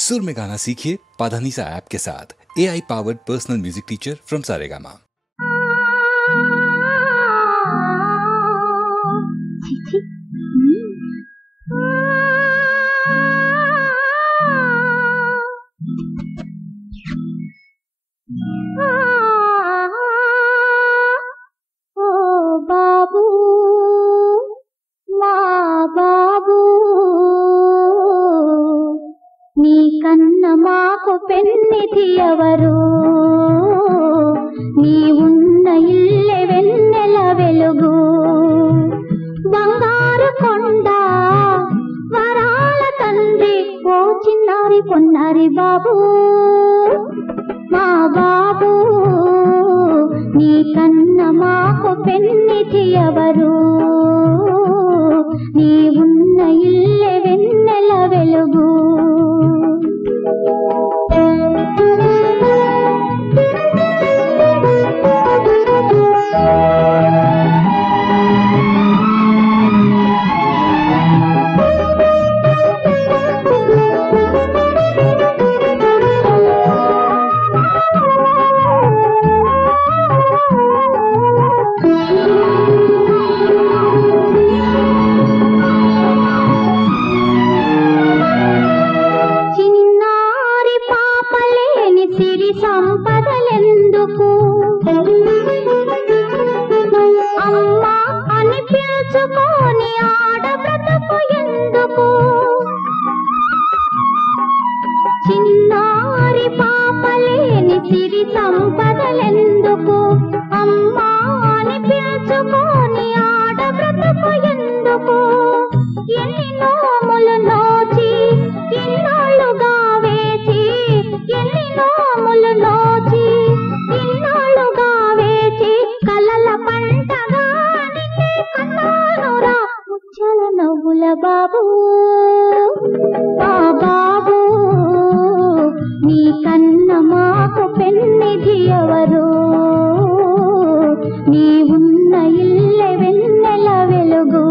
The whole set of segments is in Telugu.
सुर में गाना सीखिए पाधानीसा ऐप के साथ। AI powered personal music teacher from Saregama. బాబు మా బాబు నీ కన్న మాకు పెన్నిధి ఎవరు నీ ఉన్న ఇల్లె వెన్నెల వెలుగు బంగారు కొండ వరాల తండ్రి ఓ చిన్నారి పొన్నారి బాబు మా బాబు నీ కన్న మాకు పెన్నిధి ఎవరు నీ ఉన్న ఇల్లె వెన్నెల వెలుగు సంపదలెందుకు అమ్మా అని పిలుచుకొని ఆడబ్రతుకు ఎందుకు చిన్నారి పాపలేని సిరి సంపదలెందుకు అమ్మా అని పిలుచుకొని ఆడబ్రతుకు ఎందుకు ఎన్ని నోములు నోచి ఇన్నాళ్ళుగా వేచి ఎన్ని నోములు నోచి ఇన్నాళ్ళుగా వేచి కలల పంటగా నిన్నే కన్నానురా ముచ్చల నవ్వుల బాబు ఆ బాబు నీ కన్న మాకు పెన్నిధి ఎవరు నీ ఉన్న ఇల్లె వెన్నెల వెలుగు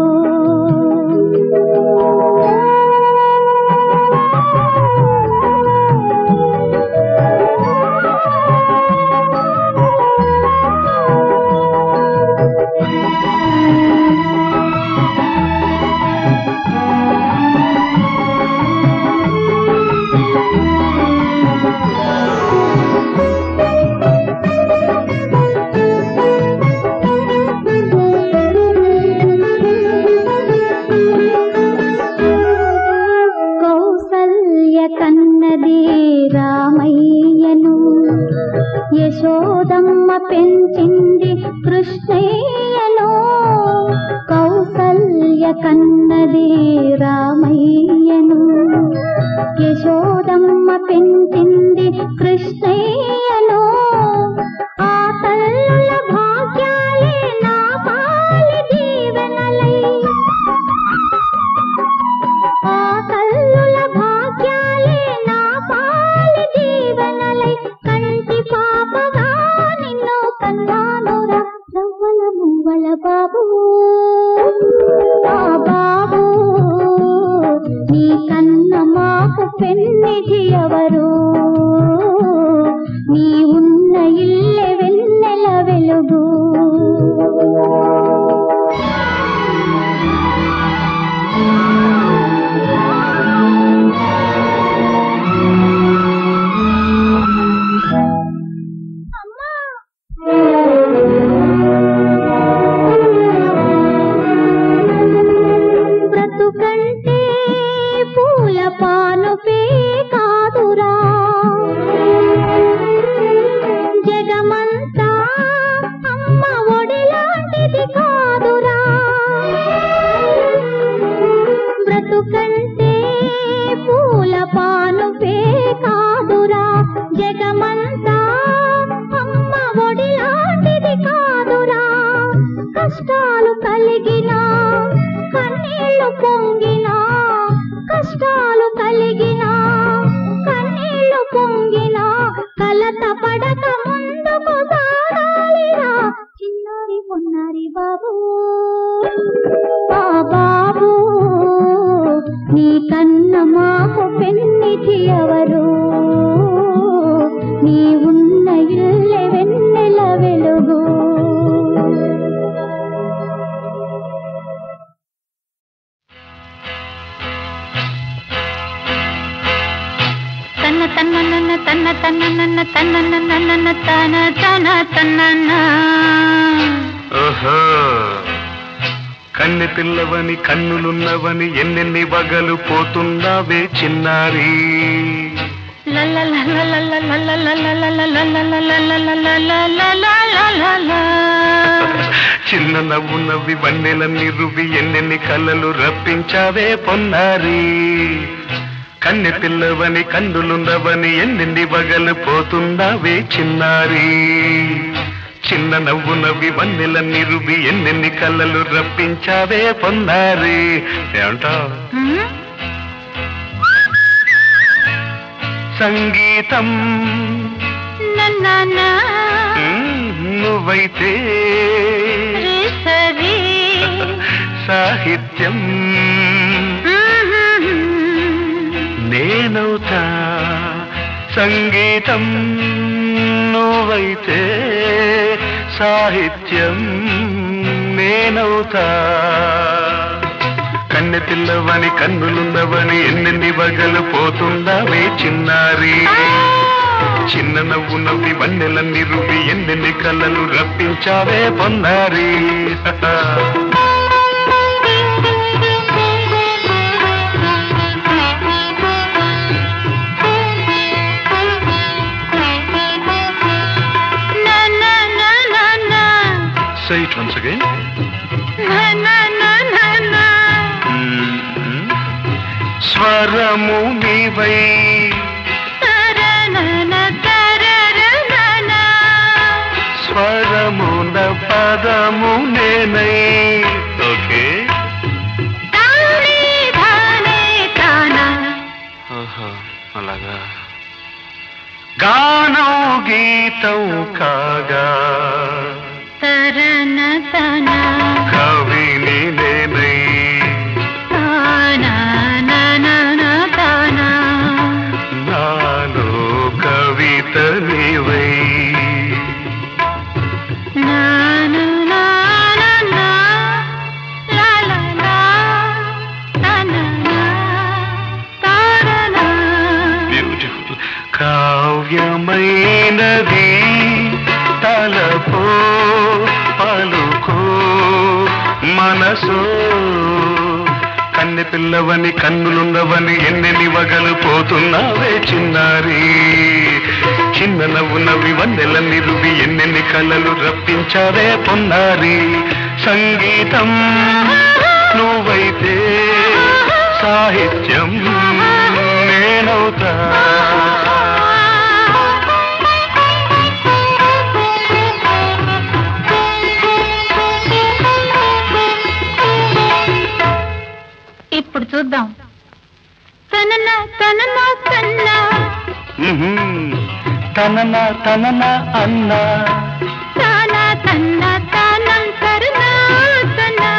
కన్నది రామయ్యను యశోదమ్మ పెంచింది కృష్ణయ్యను కౌసల్య కన్నది రామయ్యను యశోదమ్మ పెంచింది కృష్ణయ్యను ఆ తల్లుల భాగ్యాలే నా పాలి దీవెనలై ఆ తల్లుల భాగ్యాలే నా పాలి దీవెనలై కంటి పాపగా నిన్ను కన్నానురా రవ్వల మువ్వల బాబు ఆ బాబు నీ కన్న మాకు పెన్నిధి ఎవరు నీ ఉన్న ఇల్లె వెన్నెల వెలుగు బ్రతుకంటే పూల పానుపే కాదురా తన్న తన్న తన్న తన్న తన తన తన్న. ఓహో కన్నె పిల్లవని కన్నులున్నవని ఎన్నెన్ని వగలు పోతున్నావే చిన్నారి. చిన్న నవ్వు నవ్వి వన్నెలన్నీ రువి ఎన్నెన్ని కళ్ళలు రప్పించావే పొన్నారి. కన్నె పిల్లవని కన్నులున్నవని ఎన్నెన్ని వగలు పోతున్నావే చిన్నారి. చిన్న నవ్వు నవ్వి వన్నెలన్నీ రువి ఎన్నెన్ని కళ్ళలు రప్పించావే పొన్నారి. ఏమంటావు? సంగీతం నువ్వైతే సాహిత్యం నేనవుతా. సంగీతం నువ్వైతే సాహిత్యం నేనవుతా. కన్నె పిల్లవని కన్నులున్నవని ఎన్నెన్ని వగలు పోతుందావే చిన్నారి. చిన్న నవ్వు నవ్వి వన్నెలన్నీ రువి ఎన్నెన్ని కళ్ళలు రప్పించావే పొన్నారి. Say it once again. స్వరము నీవై స్వరమున పదము నేనై. ఓకే అలాగా. గానం గీతం కాగా కవిని నేనై. నాలో కవిత నీవై. కావ్యమైనది తలపో పలుకో మనసో. కన్నె పిల్లవని కన్నులున్నవని ఎన్నెన్ని వగలు పోతున్నావే చిన్నారి. చిన్న నవ్వు నవ్వి వన్నెలన్నీ రువి ఎన్నెన్ని కళ్ళలు రప్పించావే పొన్నారి. సంగీతం నువ్వైతే సాహిత్యం నేనవుతా. ఇప్పుడు చూద్దాం. తననా తననా తన్నా తననా తననా అన్నా తానా తన్నా తానం కరుణా తన్నా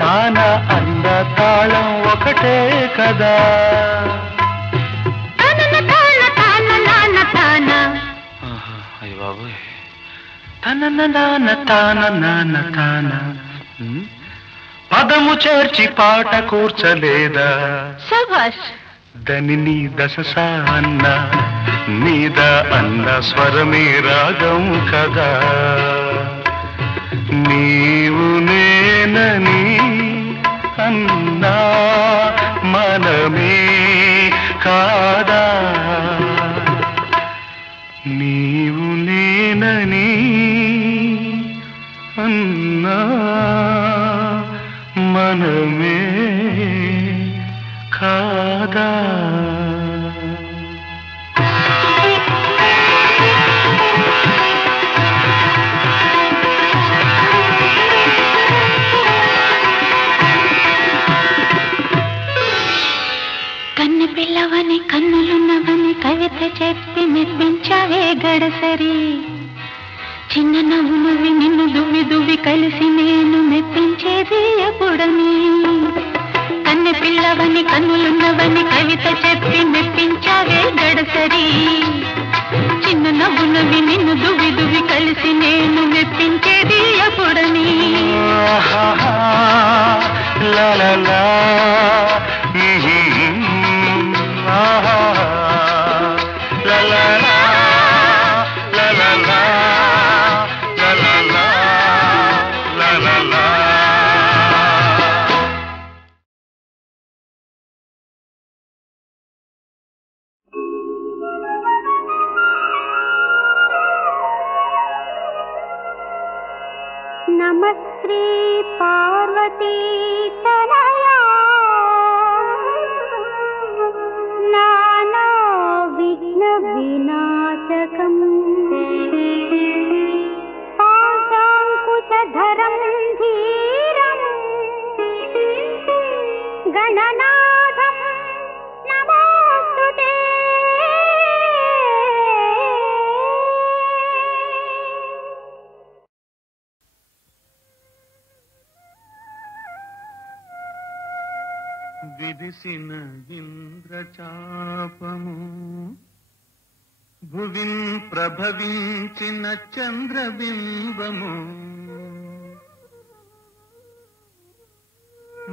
తాన అన్న తాళం ఒకటే కదా. తనన తాన తాన నాన తాన. అయ్య బాబోయ్. తనన నాన తాన నాన తాన. పదము చేర్చి పాట కూర్చలేదా. శభాష్. దని దశ అన్న మీద అన్న స్వరమే రాగం కదా. నీవు నేనని అన్నా మనమే కాదా. నీవు నేనని అన్నా మనమే కాదా. కన్నె పిల్లవని కన్నులున్నవని కవిత చెప్పి మెప్పించావే గడసరి. చిన్న నవ్వు నవ్వి నిన్ను దువ్వి దువ్వి కలిసి నేను మెప్పించేది ఎప్పుడని. కన్నె పిల్లవని కన్నులున్నవని కవిత చెప్పి మెప్పించావే గడసరి. చిన్న నవ్వు నవ్వి నిన్ను దువ్వి దువ్వి కలిసి నేను మెప్పించేది ఎప్పుడని. నమశ్రీ పార్వతీ తనయా నానా విఘ్న వినాశకం పాశాంకుశధరం ధీరం గణనాథం నమోస్తుతే. విదిసిన ఇంద్రచాపము భువిన్ ప్రభవించిన చంద్రబింబము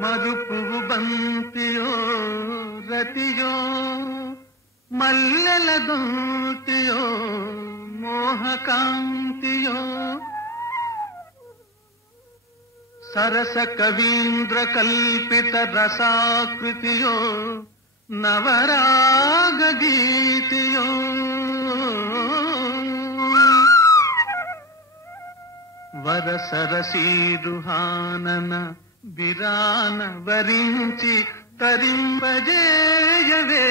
మరుపువు బంతియో రతియో మల్లెల దూతియో మోహకాంతియో సరస కవీంద్ర కల్పిత రసాకృతియో నవరాగ గీతియో వరసరసీరుహానన విరాన వరించి తరింపజేయవే.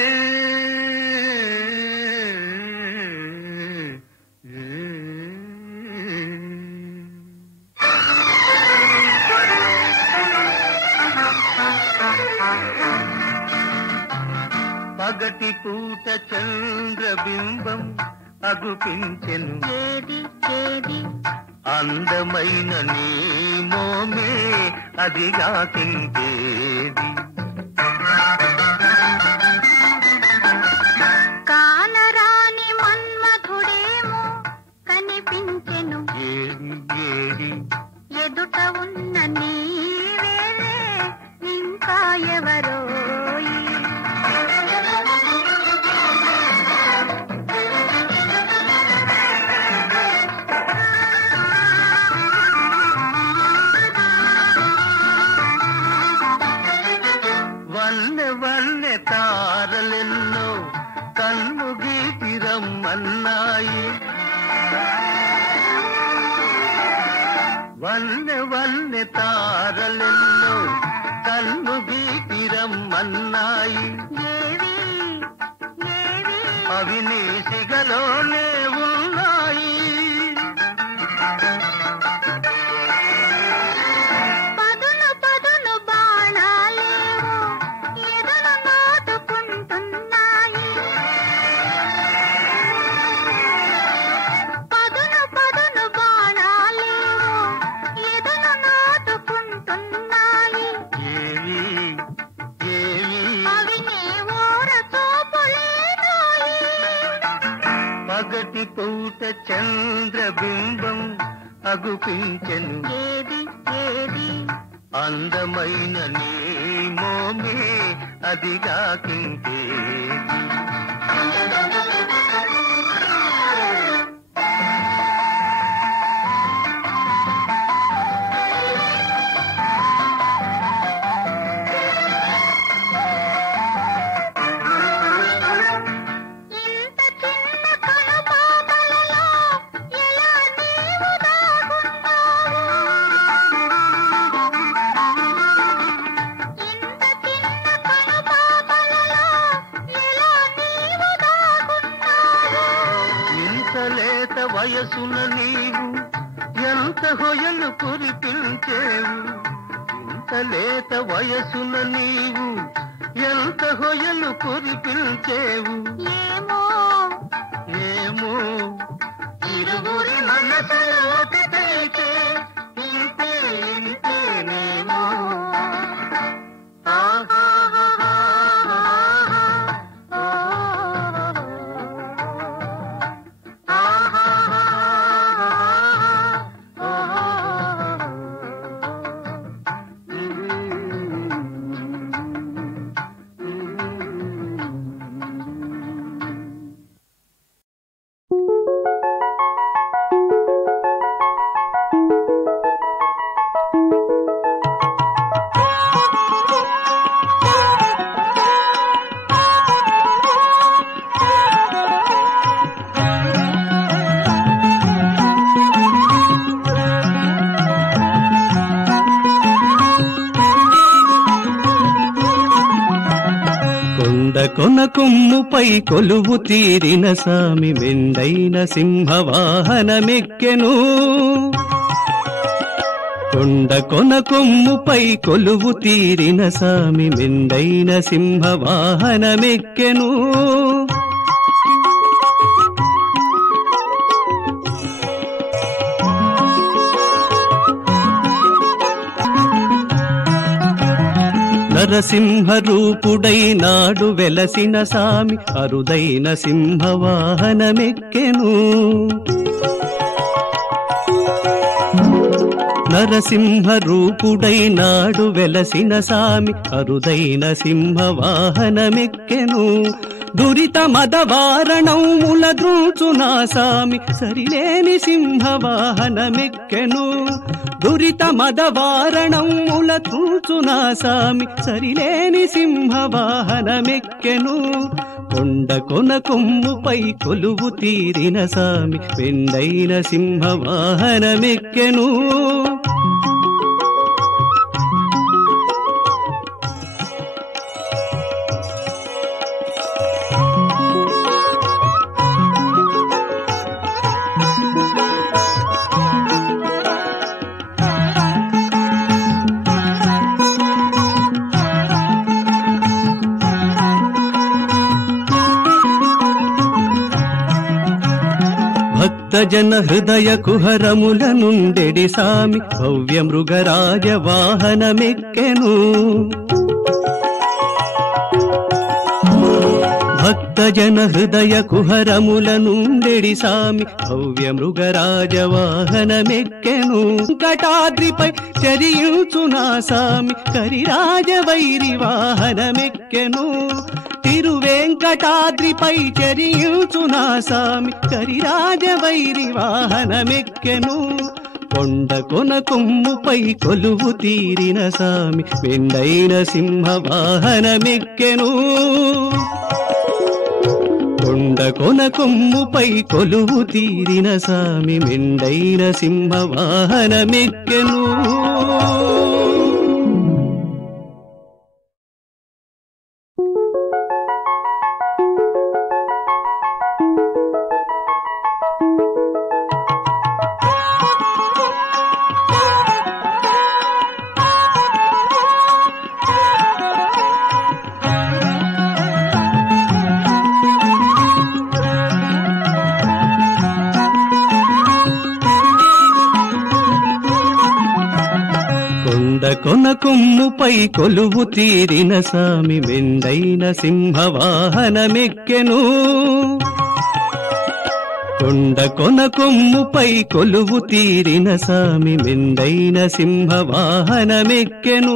పగటి పూట చంద్రబింబం అగుపించెను ఏది ఏది అందమైన నీ మోమే అదిగాకింకేది. కానరాని మన్మధుడేమో కనిపించెను ఏది ఏది ఎదుట ఉన్న నీవేలే ఇంకా ఎవరోయి. వల్లె వల్లె తారలెన్నో కన్ను గీతిరమ్మన్నాయి. వల్లె వల్లె తారలెన్నో కన్ను గీతిరమ్మన్నాయి. ఏవి ఏవి అవి నీ సిగలోనే ఉన్నాయి. పదును పదును బాణాలేవో ఎదను నాటుకుంటున్నాయి. పదును పదును బాణాలేవో ఎదను నాటుకుంటున్నాయి. ఏవి ఏవి అవి నీ ఊర చూపులేనోయి. పగటి పూట చంద్రబింబం అగుపించెను ఏది ఏది అందమైన నీ మోమే అదిగాకింకేది. ఇంత చిన్న కనుపాపలలో ఎలా నీవు దాగున్నావు. ఇంత చిన్న కనుపాపలలో ఎలా నీవు దాగున్నావు. ఇంతలేత వయసున నీవు ఎంత హొయలు కురిపించేవు. ఇంతలేత వయసున నీవు ఎంత హొయలు కురిపించేవు. ఏమో ఏమో ఇరువురి మనసులు ఒకటైతే ఇంతే ఇంతేనేమో. కొన కొమ్ముపై కొలువు తీరిన సామి మెండైన సింహవాహనమెక్కెను కొండ కొన కొమ్ముపై కొలువు తీరిన సామి మెండైన సింహవాహనమెక్కెను నరసింహ రూపుడై నాడు వెలసిన సామి అరుదైన సింహవాహనమెక్కెను నరసింహ రూపుడై నాడు వెలసిన సామి అరుదైన సింహవాహనమెక్కెను దురిత మదవారణముల ద్రూచునా సామి సరిలేని సింహవాహనమెక్కెను దురిత మదవారణముల ద్రూచునా సామి సరిలేని సింహవాహనమెక్కెను కొండ కొన కొమ్ముపై కొలువు తీరిన సామి మెండైన సింహవాహనమెక్కెను భక్తజన హృదయ కుహరముల నుండెడి సామి భవ్య మృగరాజ వాహనమెక్కెను భక్తజన హృదయ కుహరముల నుండెడి సామి భవ్య మృగరాజ వాహనమెక్కెను కటాద్రిపై చరించునా సామి కరిరాజ వైరి వాహనమెక్కెను తిరువేంకటాద్రిపై చరించునా సామి కరిరాజ వైరి వాహనమెక్కెను కొండ కొన కొమ్ముపై కొలువు తీరిన సామి మెండైన సింహవాహనమెక్కెను కొండ కొన కొమ్ముపై కొలువు తీరిన సామి మెండైన సింహవాహనమెక్కెను కొన కొమ్ముపై కొలువు తీరిన సామి మెండైన సింహవాహనమెక్కెను కొండ కొన కొమ్ముపై కొలువు తీరిన సామి మెండైన సింహవాహనమెక్కెను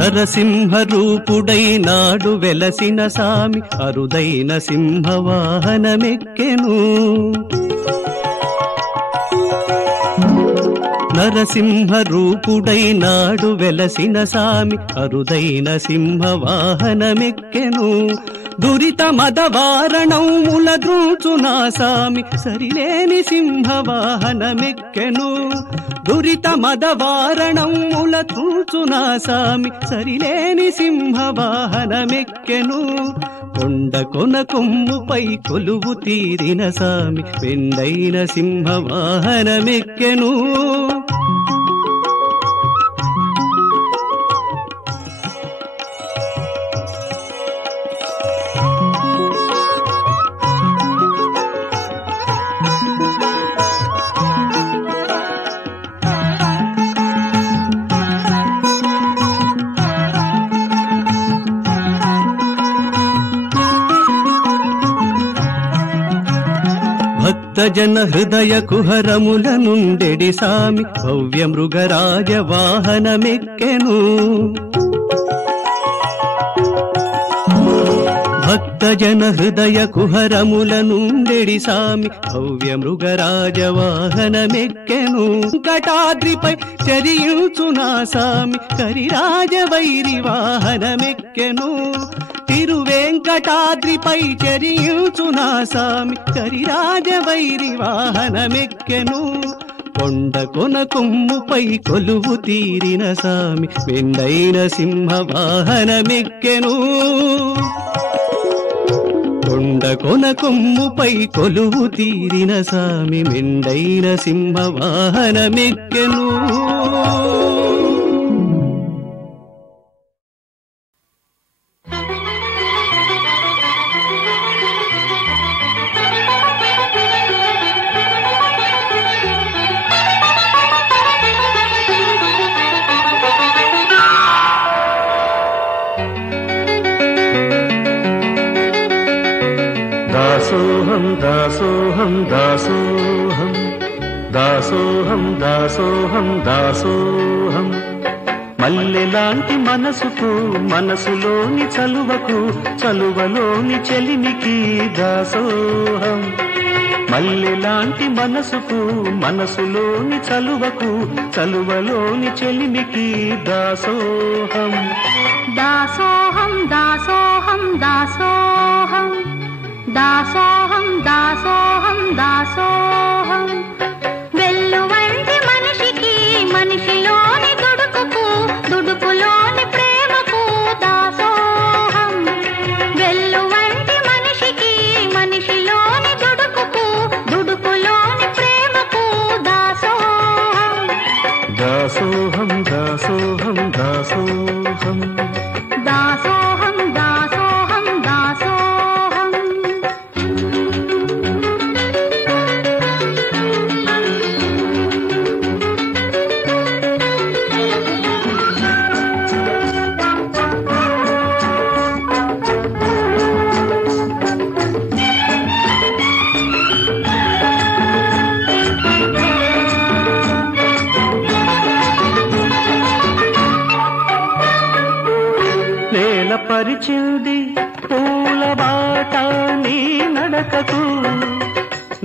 నరసింహ రూపుడై నాడు వెలసిన సామి అరుదైన సింహవాహనమెక్కెను నరసింహ రూపుడై నాడు వెలసిన సామి అరుదైన సింహవాహనమెక్కెను దురిత మదవారణముల ద్రూచునా సామి సరిలేని సింహవాహనమెక్కెను దురిత మదవారణముల ద్రూచునా సామి సరిలేని సింహవాహనమెక్కెను కొండ కొన కొమ్ముపై కొలువు తీరిన సామి మెండైన సింహవాహనమెక్కెను భక్తజన హృదయ కుహరముల నుండెడి సామి భవ్య మృగరాజ వాహనమెక్కెను భక్త భక్తజన హృదయ కుహరముల నుండెడి సామి భవ్య మృగరాజ వాహనమెక్కెను వెంకటాద్రిపై చరించునా సామి కరిరాజ వైరి వాహనమెక్కెను తిరువెంకటాద్రిపై చరించునా సామి కరిరాజ వైరి వాహనమెక్కెను కొండ కొన కొమ్ముపై కొలువు తీరిన సామి వెండైన సింహ వాహనమెక్కెను కొండ కొన కొమ్ముపై కొలువు తీరిన సామి మెండైన సింహ వాహనమెక్కెను దాసోహం దాసోహం దాసోహం దాసోహం దాసోహం దాసోహం మల్లెలాంటి మనసుకు మనసులోని చలువకు చలువలోని చెలిమికి దాసోహం మల్లెలాంటి మనసుకు మనసులోని చలువకు చలువలోని చెలిమికి దాసోహం దాసోహం దాసోహం దాసోహం దాసోహం దాసోహం దాసోహం వెల్లువంటి మనిషికి మనిషిలోని దుడుకుకు దుడుకులోని ప్రేమకు దాసోహం వెల్లువంటి మనిషికి మనిషిలోని దుడుకుకు దుడుకులోని ప్రేమకు దాసోహం దాసోహం దాసోహం దాసోహం దాసోహం దాసోహం దాసోహం పరిచింది పూల బాట నీ నడకకు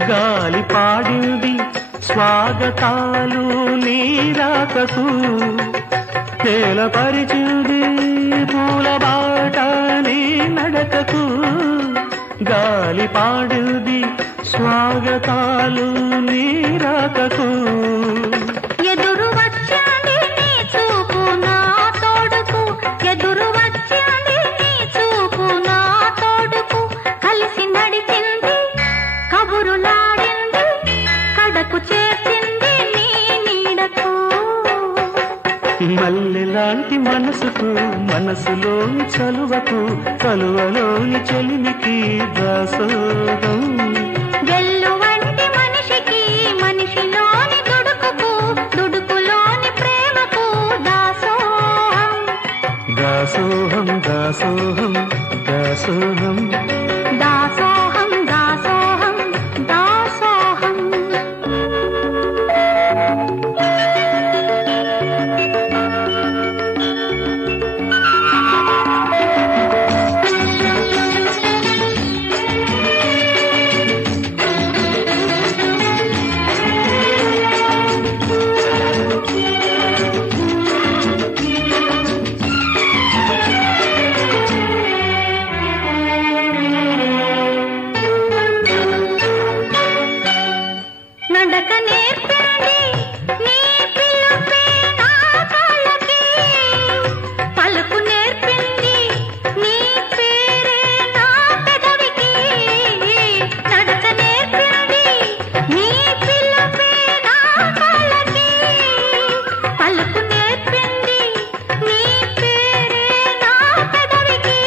గాలి పాడింది స్వాగతాలు నీ రాకకు పరిచింది పూల బాట నీ నడకకు గాలి పాడింది స్వాగతాలు నీ రాకకు ఎదురు వచ్చాంది నీ చూపు నా తోడుకు ఎదురు వచ్చాంది నీ చూపు నా తోడుకు కలిసి నడిచింది కబురులాడింది కడకు చేర్చింది నీ నీడకు మల్లెలాంటి మనసుకు మనసులోని చలువకు చలువలోని చెలిమికి దాసోహం వెల్లువంటి మనిషికి మనిషిలోని దుడుకుకు దుడుకులోని ప్రేమకు దాసోహం దాసోహం దాసోహం దాసోహం దాసోహం దాసోహం దాసోహం నడక నేర్పింది నీ పిలుపే నా కళ్ళకి పలుకు నేర్పింది నీ పేరే నా పెదవికి నడక నేర్పింది నీ పిలుపే నా కళ్ళకి పలుకు నేర్పింది నీ పేరే నా పెదవికి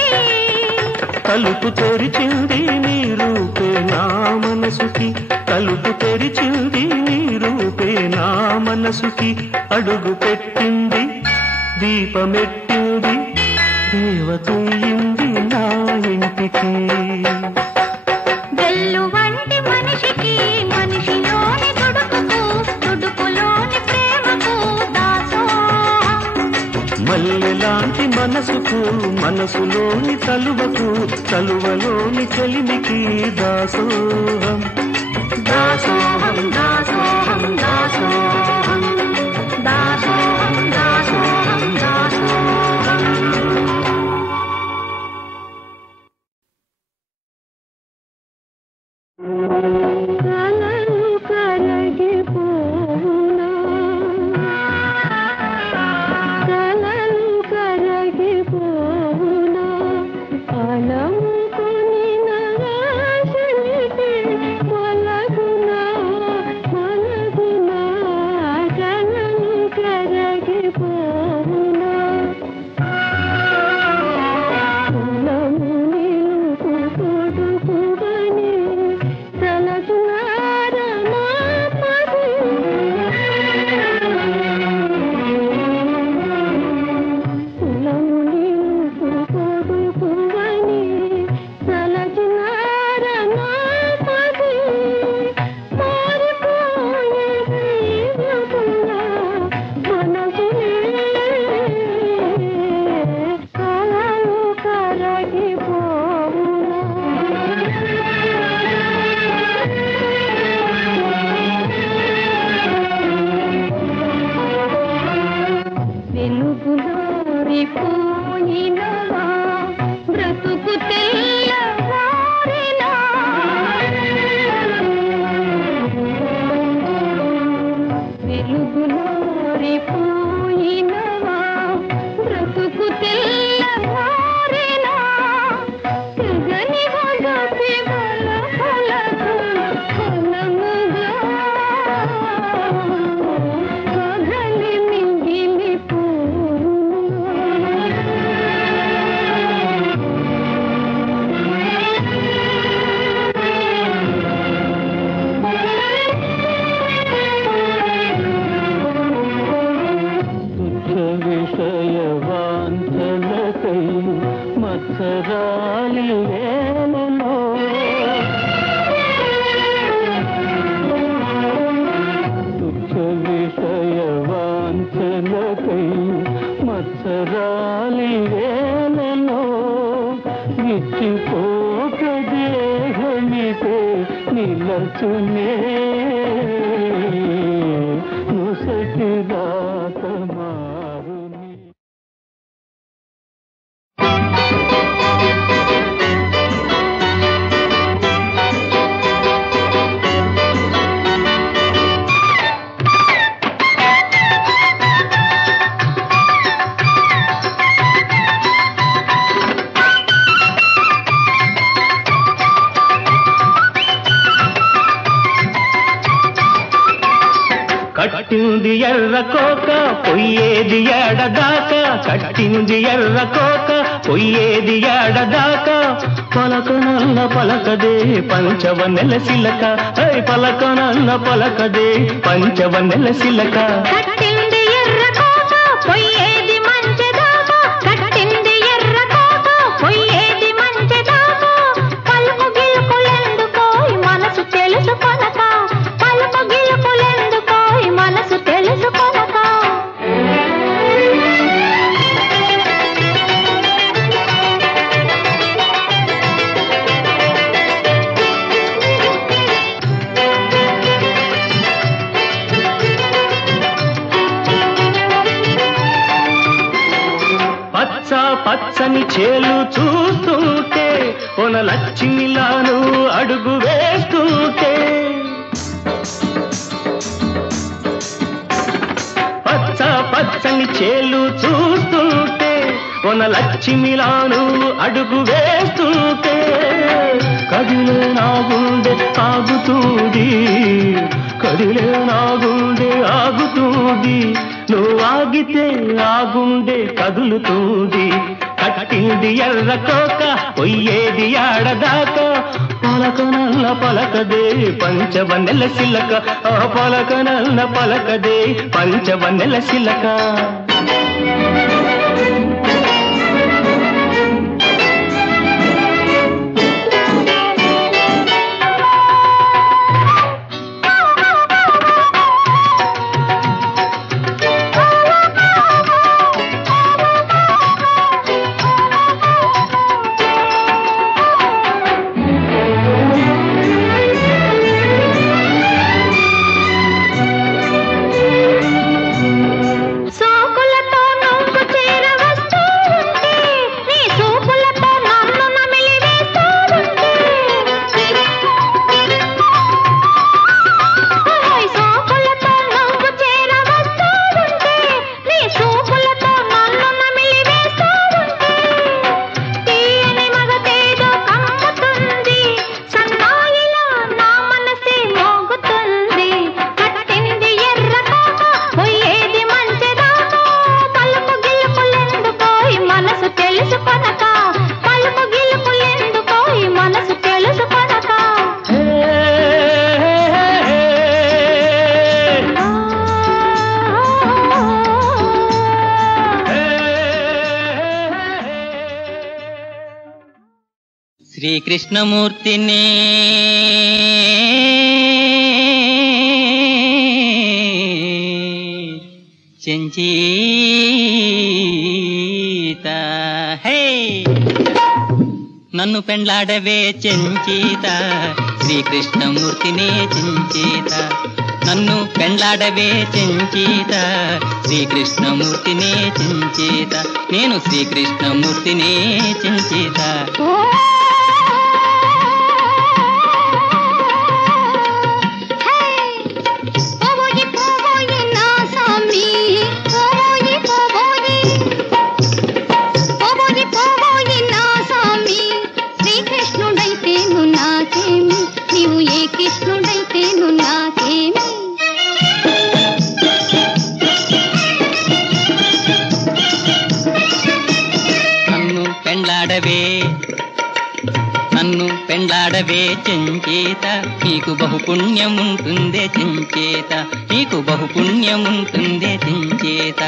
తలుపు తెరిచింది నీ రూపే నా మనసుకి తలుపు తెరిచింది నీ రూపే నా మనసుకి అడుగు పెట్టింది దీపమెట్టింది దేవతయింది నా ఇంటికి వెల్లువంటి మనిషికి మనిషిలోని దుడుకుకు దుడుకులోని ప్రేమకు దాసోహం మల్లెలాంటి మనసుకు మనసులోని చలువకు చలువలోని చెలిమికి దాసోహం దాసోహం దాసోహం దాసోహం దాసోహం దాసోహం దాసోహం. కట్టింది ఎర్ర కోక పొయ్యేది ఏడదాకా కట్టింది ఎర్ర కోక పొయ్యేది ఏడదాకా పలకనల్ల పలకదే పంచవన్నెల సిలక పలకనల్ల పలకదే పంచవన్నెల సిలక కట్టింది ఎర్ర కోక పొయ్యేది మంచెదాకా కట్టింది ఎర్ర కోక పొయ్యేది మంచెదాకా పలుకు గిలుకులెందుకోయ్ మనసు తెలుసుకొనక పలుకు గిలుకులెందుకోయ్ మనసు తెలుసుకొనక పచ్చని చేలు చూస్తుంటే కొన లక్ష్మిలాను అడుగు వేస్తుంటే పచ్చని చేలు చూస్తుంటే కొన లక్ష్మిలాను అడుగు వేస్తుంటే కదిలే నా గుండె ఆగుతుంది కదిలే నా గుండె ఆగుతుంది నువ్వు ఆగితే ఆ గుండె కదులుతుంది కట్టింది ఎర్ర కోక పొయ్యేది ఆడదాకా పలకనల్ల పలకదే పంచవన్నెల సిలక పలకనల్ల పలకదే పంచవన్నెల సిలక శ్రీకృష్ణమూర్తిని చెంచీత హే నన్ను పెండ్లాడవే చెంచీత శ్రీకృష్ణమూర్తిని చెంచీత నన్ను పెండ్లాడవే చెంచీత శ్రీకృష్ణమూర్తిని చెంచీత నేను శ్రీకృష్ణమూర్తిని చెంచీత నన్ను పెండ్లాడవే చెంచేత నీకు బహుపుణ్యముంటుందే చెంచేత నీకు బహుపుణ్యముంటుందే చెంచేత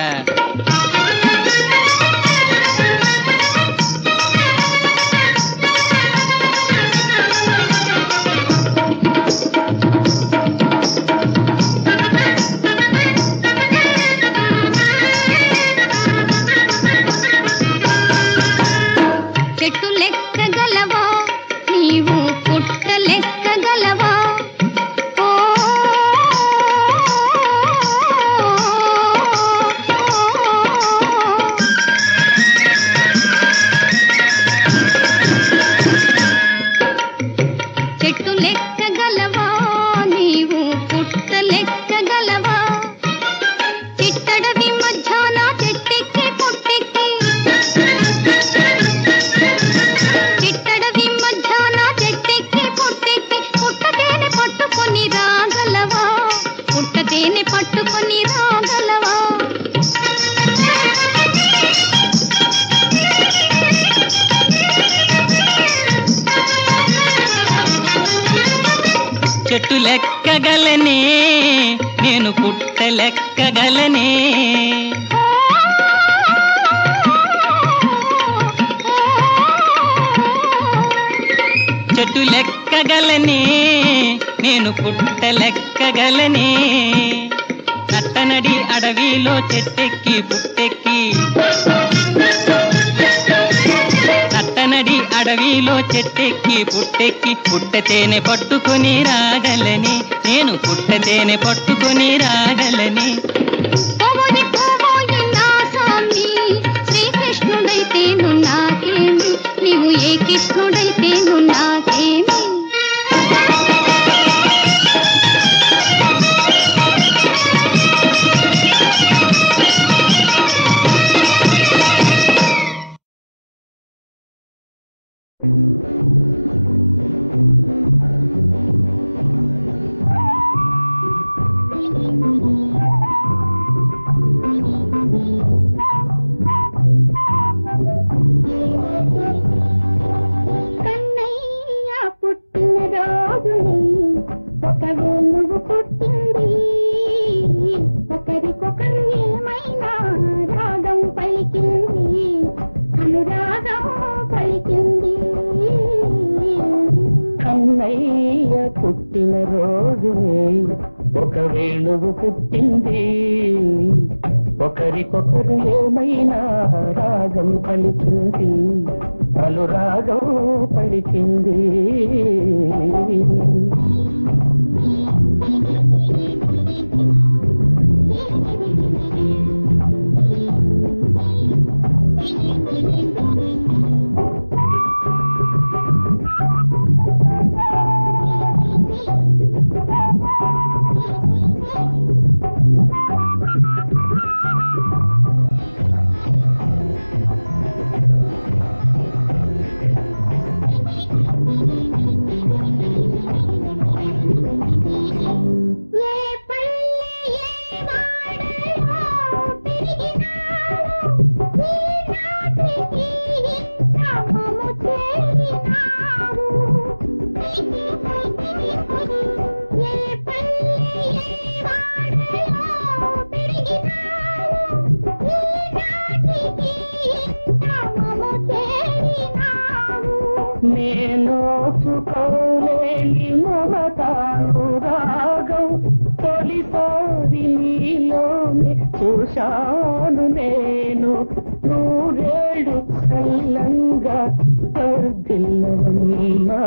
చెట్టు లెక్కగలనే నేను పుట్ట లెక్కగలనే చెట్టు లెక్కగలనే నేను పుట్ట లెక్కగలనే నట్టనడి అడవిలో చెట్టెక్కి పుట్టెక్కి నట్టనడి అడవిలో చెట్టెక్కి పుట్టెక్కి పుట్టతేనె పట్టుకొని రాగలని నేను పుట్టతేనె పట్టుకొని రాగలని శ్రీకృష్ణుడైతే నాకేమి నీవు ఏ కృష్ణుడైతే నాకేమి పుట్టిన రోజునే ఒక వేణువు పుట్టింది ఒకరికొకరు ఏమైనా రాగం పలికింది అనురాగం పలికింది అందుకోలేని మమతానురాగం తొలిసారి నీలోనే చూశాను నేను నూరేళ్ళు చల్లంగా వర్ధిల్లవమ్మా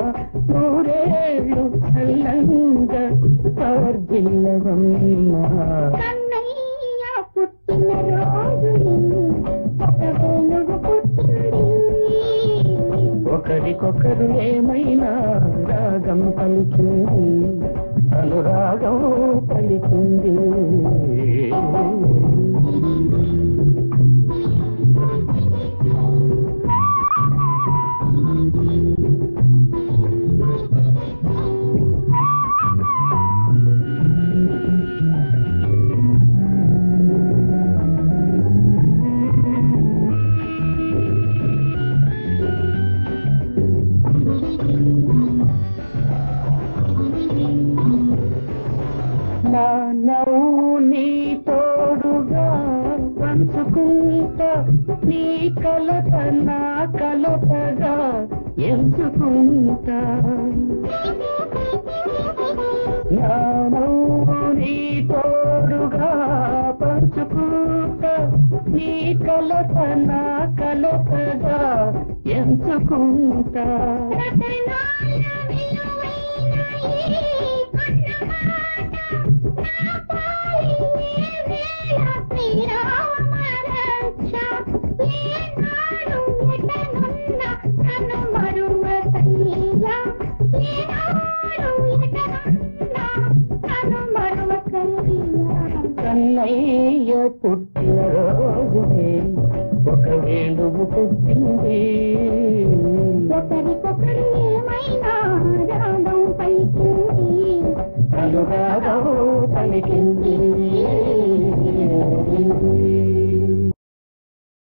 నూరేళ్ళు చల్లంగా వర్ధిల్లవమ్మా కన్నయ్య పుట్టిన రోజు ఒక వేణువు పుట్టింది ఒకరికొకరు ఏమైనా రాగం పలికింది అనురాగం పలికింది నా నవ్వు నీ తోడుగా పంచుకుంటా నీ కలత నా కలతగా ఎంచుకుంటా నా నవ్వు నీ తోడుగా పంచుకుంటా నీ కలత నా కలతగా ఎంచుకుంటా కన్నయ్య పుట్టిన రోజునే ఒక వేణువు పుట్టింది ఒకరికొకరు ఏమైనా రాగం పలికింది అనురాగం పలికింది